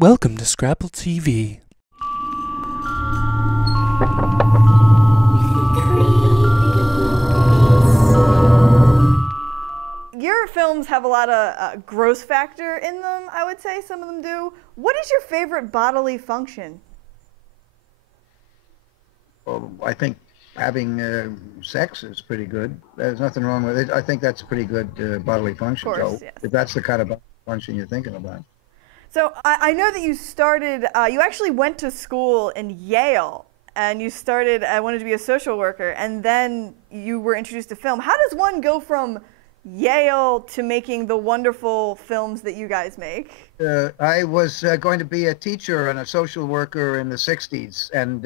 Welcome to Scrapple TV. Your films have a lot of gross factor in them, I would say. Some of them do. What is your favorite bodily function? Well, I think having sex is pretty good. There's nothing wrong with it. I think that's a pretty good bodily function, Joe. Yes. If that's the kind of function you're thinking about. So I know that you started, you actually went to school in Yale, and you started, I wanted to be a social worker, and then you were introduced to film. How does one go from Yale to making the wonderful films that you guys make? I was going to be a teacher and a social worker in the 60s and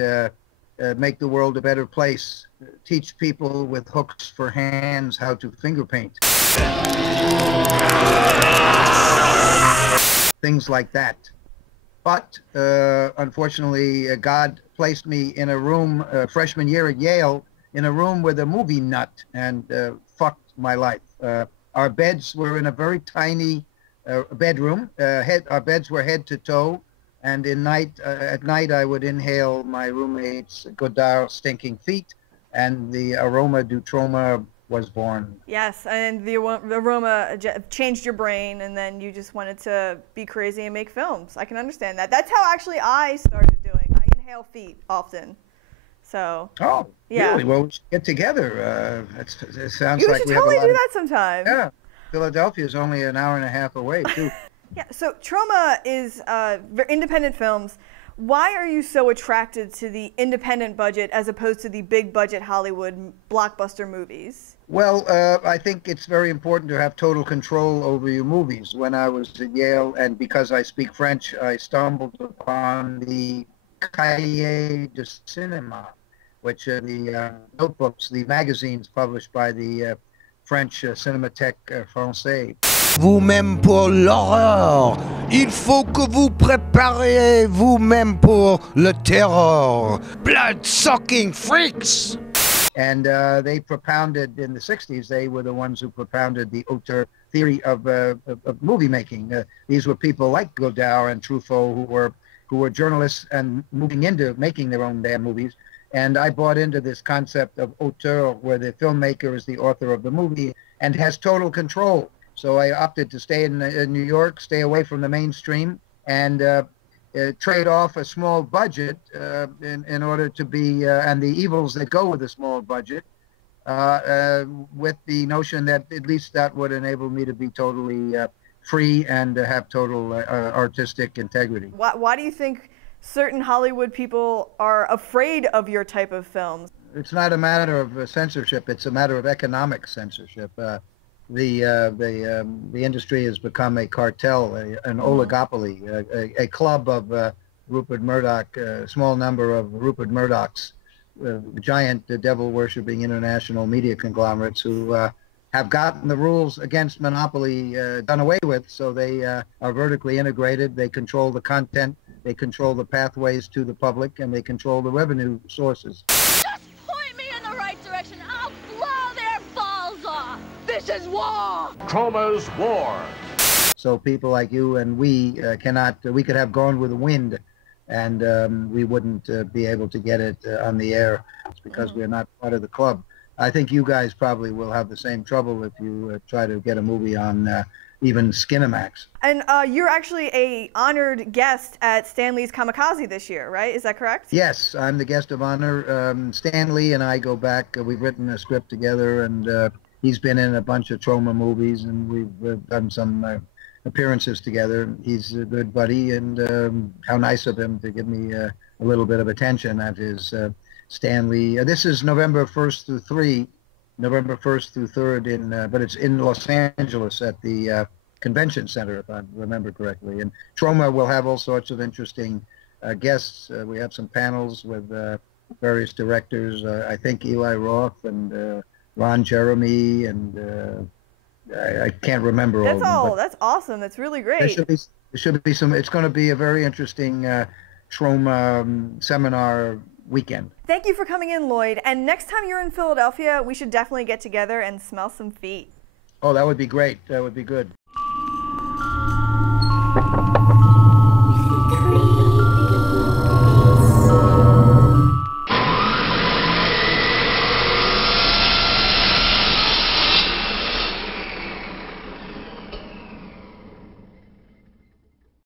make the world a better place. Teach people with hooks for hands how to finger paint. Things like that. But unfortunately, God placed me in a room, freshman year at Yale, in a room with a movie nut and fucked my life. Our beds were in a very tiny bedroom. Our beds were head to toe. And at night, I would inhale my roommate's Godard stinking feet, and the aroma du Troma was born. Yes, and the aroma changed your brain, and then you just wanted to be crazy and make films. I can understand that. That's how actually I started doing. I inhale feet often. So. Oh, yeah. Really? Well, we should get together. It sounds you like should we totally have a lot do that sometime. Yeah, Philadelphia is only an hour and a half away, too. Yeah, so Troma is independent films. Why are you so attracted to the independent budget as opposed to the big budget Hollywood blockbuster movies? Well, I think it's very important to have total control over your movies. When I was at Yale, and because I speak French, I stumbled upon the Cahiers de Cinéma, which are the notebooks, the magazines published by the French Cinémathèque Française. Vous-même pour l'horreur. Il faut que vous prépariez vous-même pour le terror. Blood-sucking freaks! And they propounded, in the 60s, they were the ones who propounded the auteur theory of movie making. These were people like Godard and Truffaut who were journalists and moving into making their own damn movies. And I bought into this concept of auteur, where the filmmaker is the author of the movie and has total control. So I opted to stay in New York, stay away from the mainstream, and trade off a small budget in order to be, and the evils that go with a small budget, with the notion that at least that would enable me to be totally free and have total artistic integrity. Why do you think certain Hollywood people are afraid of your type of films? It's not a matter of censorship. It's a matter of economic censorship. The industry has become a cartel, an oligopoly, a club of Rupert Murdoch, a small number of Rupert Murdochs, giant devil-worshipping international media conglomerates who have gotten the rules against monopoly done away with, so they are vertically integrated. They control the content, they control the pathways to the public, and they control the revenue sources. Just point me in the right direction. I'll blow their balls off. This is war! Troma's War. So people like you and we we could have Gone with the Wind, and we wouldn't be able to get it on the air. It's because we're not part of the club. I think you guys probably will have the same trouble if you try to get a movie on even Skinamax. And you're actually a honored guest at Stan Lee's Kamikaze this year, right? Is that correct? Yes, I'm the guest of honor. Stan Lee and I go back. We've written a script together, and he's been in a bunch of Troma movies, and we've done some appearances together. He's a good buddy, and how nice of him to give me a little bit of attention at his Stan Lee. This is November 1st through 3rd, but it's in Los Angeles at the Convention Center, if I remember correctly. And Troma will have all sorts of interesting guests. We have some panels with various directors. I think Eli Roth and Ron Jeremy, and I can't remember all of them. That's awesome. That's really great. There should be some. It's going to be a very interesting Troma seminar weekend. Thank you for coming in, Lloyd. And next time you're in Philadelphia, we should definitely get together and smell some feet. Oh, that would be great. That would be good.